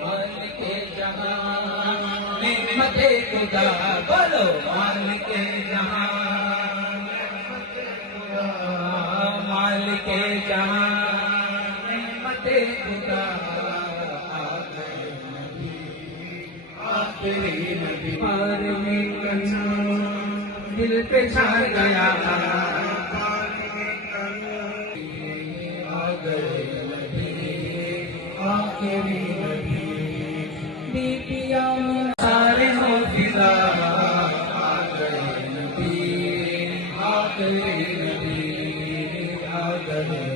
مالک جہاں نعمت خدا بولو مالک جہاں مالک جہاں نعمت خدا آخری نبی دل پہ چھا گیا آخری نبی بیٹیا سارے ہو فضا آخری نبی آخری نبی آخری